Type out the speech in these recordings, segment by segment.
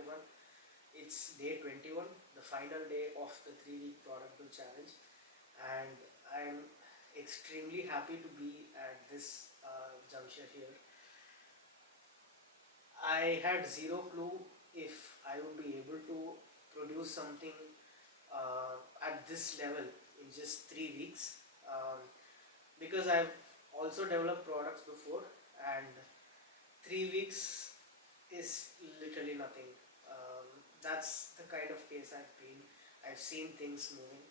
everyone. It's day 21, the final day of the 3-week product build challenge, and I'm extremely happy to be at this juncture here. I had zero clue if I would be able to produce something at this level in just 3 weeks, because I've also developed products before, and 3 weeks is literally nothing. That's the kind of pace I've been. I've seen things moving.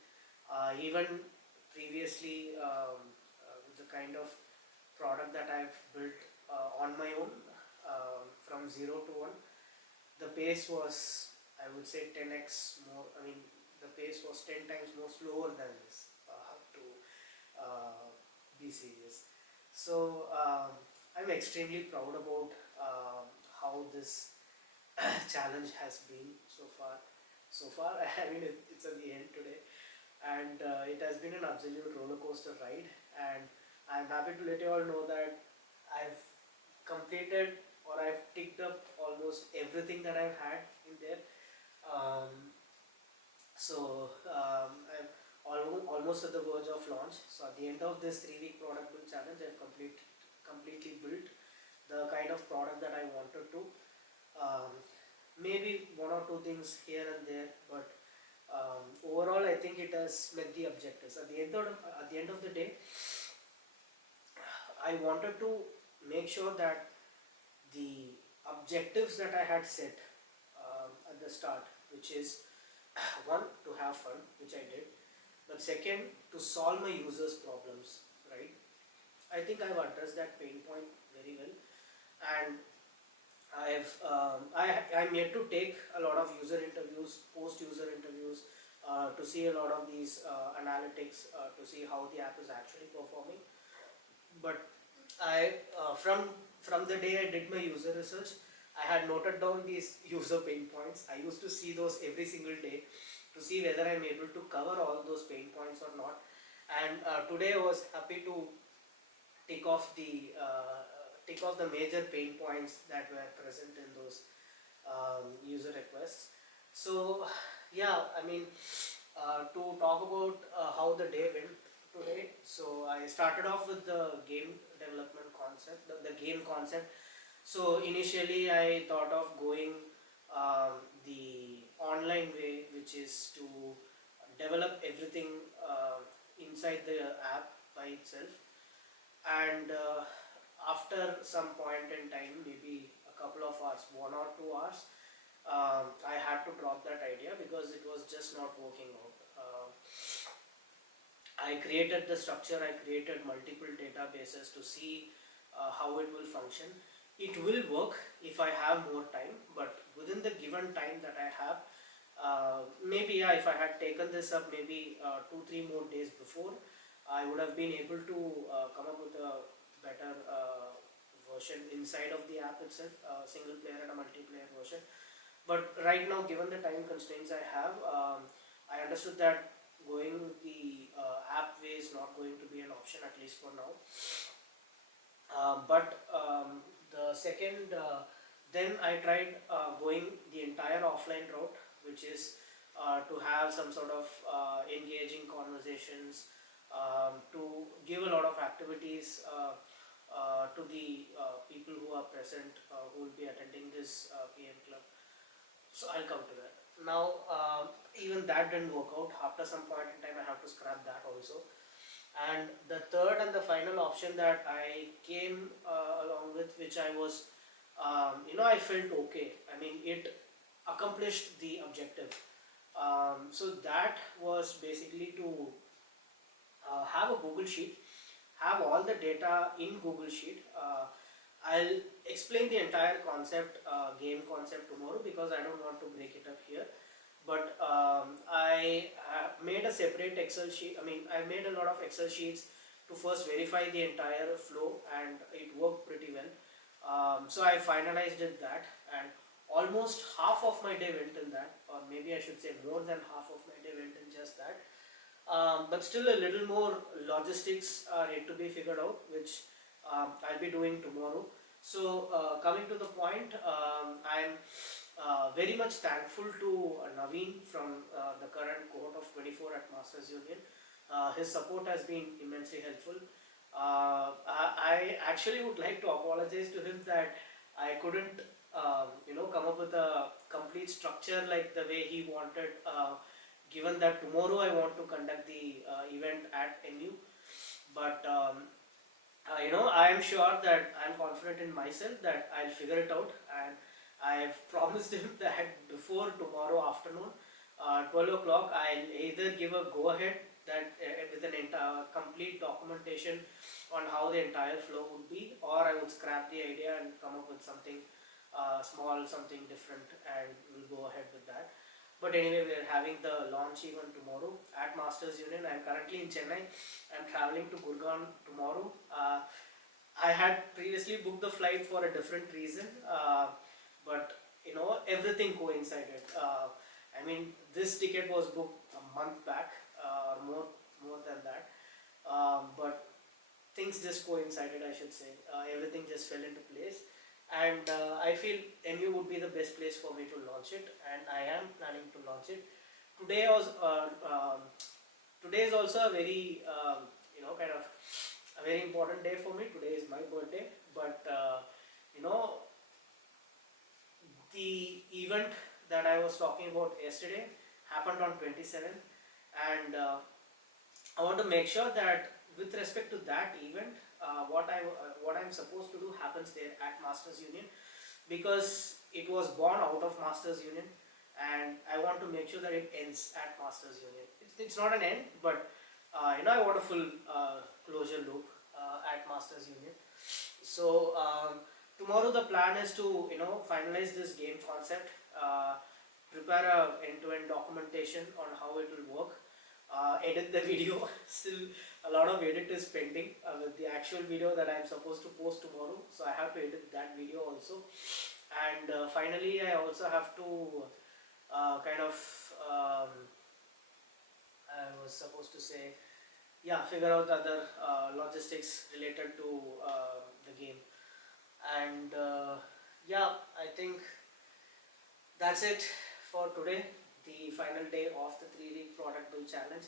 Even previously, with the kind of product that I've built on my own, from 0 to 1, the pace was, I would say, 10x more. I mean, the pace was 10 times more slower than this, to be serious. So I'm extremely proud about how this challenge has been so far. So far, I mean, it's at the end today, and it has been an absolute roller coaster ride. And I'm happy to let you all know that I've completed, or I've ticked up almost everything that I've had in there. Um, I'm almost at the verge of launch. So at the end of this 3-week product build challenge, I've completely built the kind of product that I wanted to. Um, Maybe one or two things here and there, but overall I think it has met the objectives. At the end of the day, I wanted to make sure that the objectives that I had set at the start, which is one, to have fun, which I did, but second, to solve my users' problems, right? I think I've addressed that pain point very well, and I'm yet to take a lot of user interviews, post-user interviews, to see a lot of these analytics, to see how the app is actually performing. But I, from the day I did my user research, I had noted down these user pain points. I used to see those every single day to see whether I'm able to cover all those pain points or not. And today I was happy to tick off the major pain points that were present in those user requests. So yeah, I mean, to talk about how the day went today. So I started off with the game development concept, the game concept. So initially I thought of going the online way, which is to develop everything inside the app by itself. And after some point in time, maybe a couple of hours, 1 or 2 hours, I had to drop that idea because it was just not working out. I created the structure, I created multiple databases to see how it will function. It will work if I have more time, but within the given time that I have, maybe yeah, if I had taken this up maybe 2-3 more days before, I would have been able to come up with a better version inside of the app itself, single player and a multiplayer version. But right now, given the time constraints I have, I understood that going the app way is not going to be an option, at least for now. But the second, then I tried going the entire offline route, which is to have some sort of engaging conversations, to give a lot of activities to the people who are present, who will be attending this PM club. So I'll come to that. Now, even that didn't work out. After some point in time, I have to scrap that also. And the third and the final option that I came along with, which I was, I felt okay. I mean, it accomplished the objective. So that was basically to have a Google Sheet, have all the data in Google Sheet. I'll explain the entire concept, game concept tomorrow, because I don't want to break it up here. But I made a separate Excel sheet. I mean, I made a lot of Excel sheets to first verify the entire flow, and it worked pretty well. So I finalized it that, and almost half of my day went in that, or maybe I should say more than half of my day went in just that. But still a little more logistics are yet to be figured out, which I'll be doing tomorrow. So coming to the point, I'm very much thankful to Naveen from the current cohort of 24 at Masters Union. His support has been immensely helpful. I actually would like to apologize to him that I couldn't, come up with a complete structure like the way he wanted. Given that tomorrow I want to conduct the event at NU, but I am sure that I'm confident in myself that I'll figure it out, and I've promised him that before tomorrow afternoon, 12 o'clock, I'll either give a go ahead that with an entire complete documentation on how the entire flow would be, or I would scrap the idea and come up with something small, something different, and we'll go ahead with that. But anyway, we are having the launch event tomorrow at Masters Union. I'm currently in Chennai. I'm traveling to Gurgaon tomorrow. I had previously booked the flight for a different reason, but everything coincided. I mean, this ticket was booked a month back, or more than that. But things just coincided, I should say. Everything just fell into place, and I feel MU would be the best place for me to launch it, and I am planning to launch it. Today was today is also a very kind of a very important day for me. Today is my birthday, but you know the event that I was talking about yesterday happened on 27th, and I want to make sure that with respect to that event, what I'm supposed to do happens there at Masters Union, because it was born out of Masters Union, and I want to make sure that it ends at Masters Union. It's not an end, but I want a full closure loop at Masters Union. So tomorrow the plan is to finalize this game concept, prepare a end-to-end documentation on how it will work, edit the video. Still a lot of edit is pending with the actual video that I'm supposed to post tomorrow, so I have to edit that video also. And finally I also have to kind of I was supposed to say, yeah, figure out other logistics related to the game. And yeah, I think that's it for today, the final day of the 3-week product build challenge.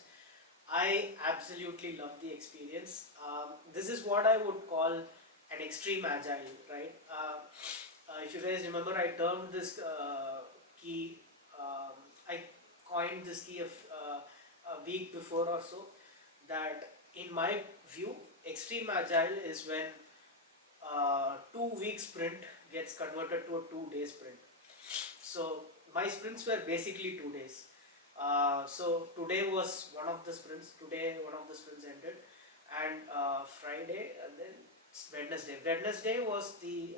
I absolutely love the experience. This is what I would call an extreme agile, right? If you guys remember, I termed this key, I coined this key a week before or so, that in my view, extreme agile is when 2-week sprint gets converted to a 2-day sprint. So my sprints were basically 2 days. So today was one of the sprints. Today one of the sprints ended, and Friday, and then Wednesday. Wednesday was the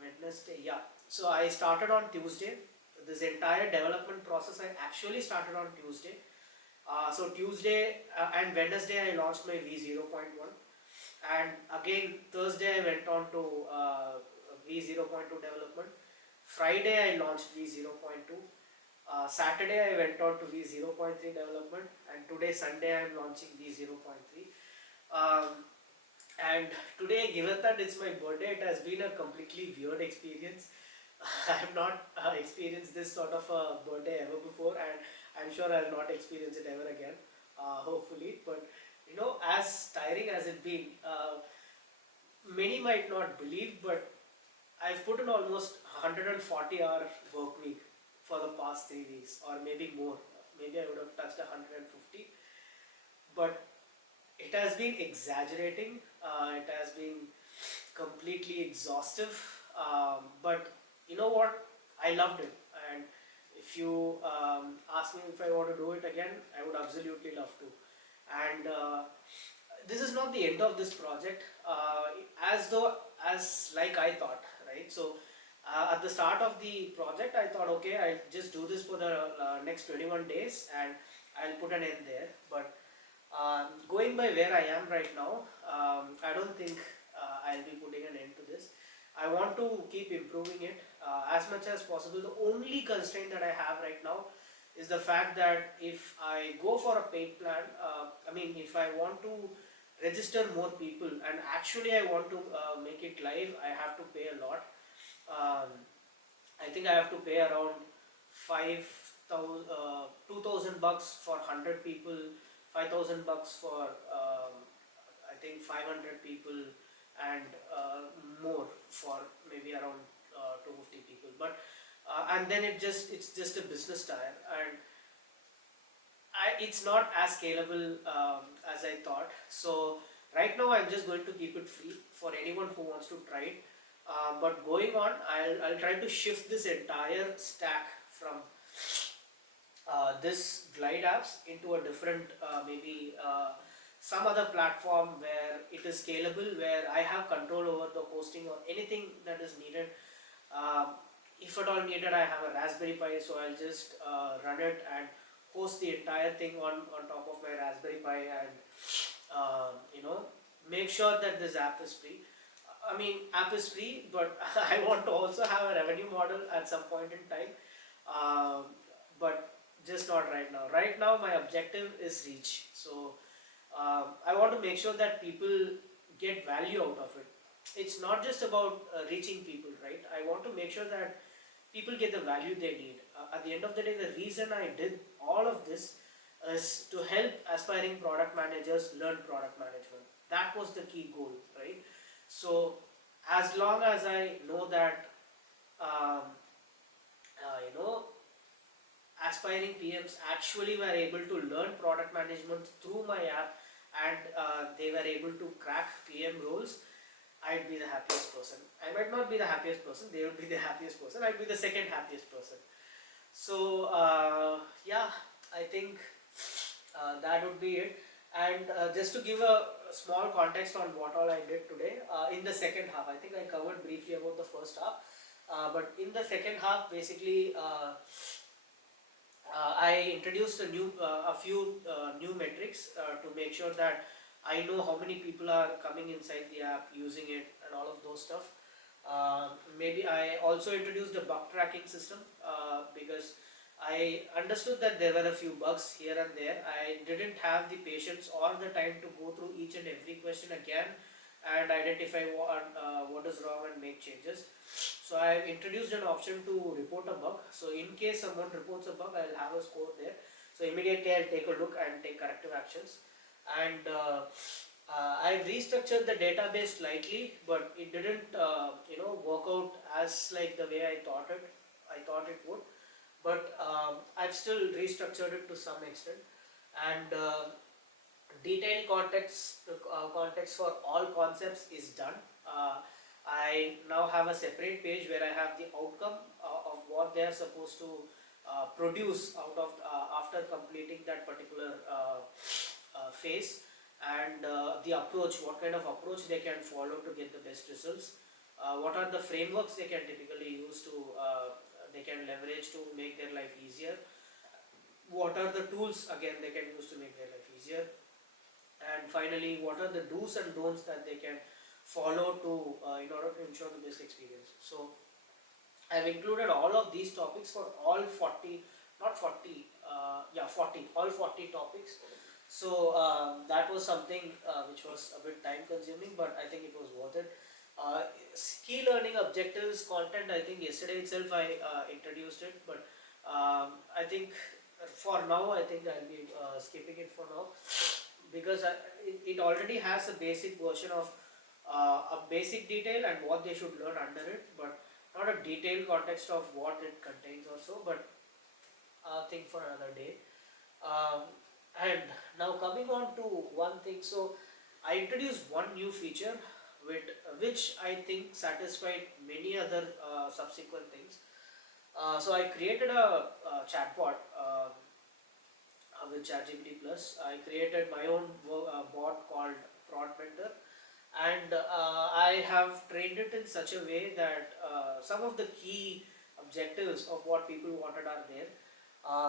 Wednesday. Yeah. So I started on Tuesday. This entire development process I actually started on Tuesday. So Tuesday and Wednesday I launched my V0.1, and again Thursday I went on to V0.2 development. Friday I launched V0.2. Saturday I went on to V0.3 development, and today Sunday I am launching V0.3. And today, given that it's my birthday, it has been a completely weird experience. I have not experienced this sort of a birthday ever before, and I'm sure I'll not experience it ever again, hopefully. But as tiring as it been, many might not believe, but I've put in almost 140-hour work week for the past 3 weeks, or maybe more. Maybe I would have touched 150, but it has been exaggerating. It has been completely exhaustive. But you know what? I loved it. And if you ask me if I want to do it again, I would absolutely love to. And this is not the end of this project, as like I thought, right? So at the start of the project, I thought, okay, I'll just do this for the next 21 days and I'll put an end there. But going by where I am right now, I don't think I'll be putting an end to this. I want to keep improving it as much as possible. The only constraint that I have right now is the fact that if I go for a paid plan, if I want to register more people and actually I want to make it live, I have to pay a lot. Um, I I think I have to pay around 5,000, $2,000 for 100 people, $5,000 for I think 500 people, and more for maybe around 250 people. But and then it's just a business tire, and it's not as scalable as I thought. So right now I'm just going to keep it free for anyone who wants to try it. But going on, I'll try to shift this entire stack from this Glide apps into a different maybe some other platform where it is scalable, where I have control over the hosting or anything that is needed. Um, if at all needed, I have a Raspberry Pi, so I'll just run it and host the entire thing on top of my Raspberry Pi, and make sure that this app is free. I mean, app is free, but I want to also have a revenue model at some point in time. Um, but just not right now. Right now, my objective is reach. So I want to make sure that people get value out of it. It's not just about reaching people, right? I want to make sure that people get the value they need. At the end of the day, the reason I did all of this is to help aspiring product managers learn product management. That was the key goal, right? So as long as I know that um, you know aspiring PMs actually were able to learn product management through my app, and they were able to crack PM roles, I'd be the happiest person. I might not be the happiest person, they would be the happiest person, I'd be the second happiest person. So yeah, I think that would be it. And just to give a small context on what all I did today, in the second half, I think I covered briefly about the first half, but in the second half, basically, I introduced a few new metrics to make sure that I know how many people are coming inside the app, using it, and all of those stuff. Maybe I also introduced a bug tracking system because I understood that there were a few bugs here and there. I didn't have the patience or the time to go through each and every question again and identify what is wrong and make changes. So I have introduced an option to report a bug. So in case someone reports a bug, I'll have a score there. So immediately I'll take a look and take corrective actions. And I've restructured the database slightly, but it didn't work out as like the way I thought it would. But I've still restructured it to some extent. And detailed context for all concepts is done. I now have a separate page where I have the outcome of what they are supposed to produce out of after completing that particular phase, and the approach, what kind of approach they can follow to get the best results, what are the frameworks they can typically use to they can leverage to make their life easier, what are the tools again they can use to make their life easier, and finally what are the do's and don'ts that they can follow to in order to ensure the best experience. So I've included all of these topics for all 40, not 40, yeah, 40, all 40 topics. So that was something which was a bit time consuming, but I think it was worth it. Uh, Key learning objectives content, I think yesterday itself I introduced it, but I think for now, I think I'll be skipping it for now, because it already has a basic version of a basic detail and what they should learn under it, but not a detailed context of what it contains or so, but I think for another day. Um, and now coming on to one thing, so I introduced one new feature which I think satisfied many other subsequent things. So I created a chatbot with ChatGPT Plus. I created my own bot called Prod Mentor, and I have trained it in such a way that some of the key objectives of what people wanted are there.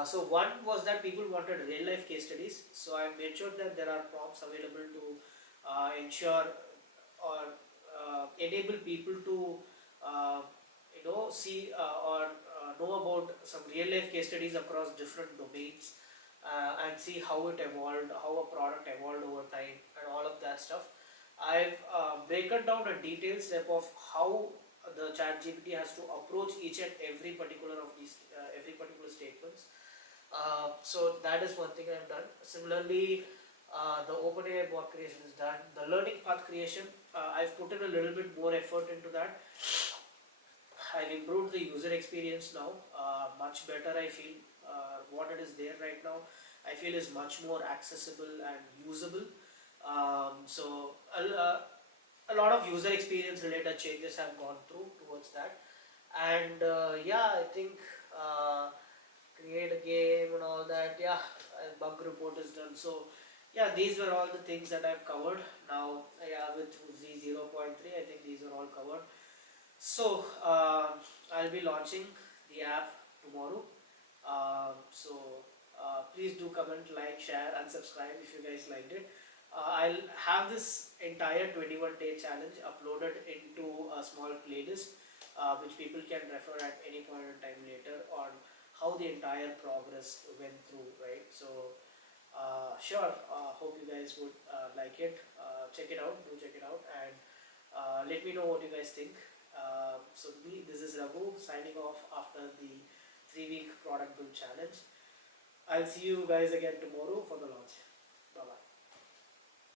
So one was that people wanted real life case studies, so I made sure that there are prompts available to ensure or enable people to see or know about some real life case studies across different domains, and see how it evolved, how a product evolved over time, and all of that stuff. I've broken down a detailed step of how the chat GPT has to approach each and every particular of these every particular statements. So that is one thing I've done. Similarly, the OpenAI bot creation is done. The learning path creation, I've put in a little bit more effort into that. I've improved the user experience now, much better I feel. What it is there right now, I feel is much more accessible and usable. So a lot of user experience related changes have gone through towards that. And yeah, I think create a game and all that. Yeah, bug report is done. So yeah, these were all the things that I've covered. Now, yeah, with Z 0.3, I think these are all covered. So I'll be launching the app tomorrow. Please do comment, like, share, and subscribe if you guys liked it. I'll have this entire 21-day challenge uploaded into a small playlist, which people can refer at any point in time later on how the entire progress went through, right? So sure, hope you guys would like it. Check it out, do check it out, and let me know what you guys think. This is Raghu signing off after the 3-week product build challenge. I'll see you guys again tomorrow for the launch. Bye bye.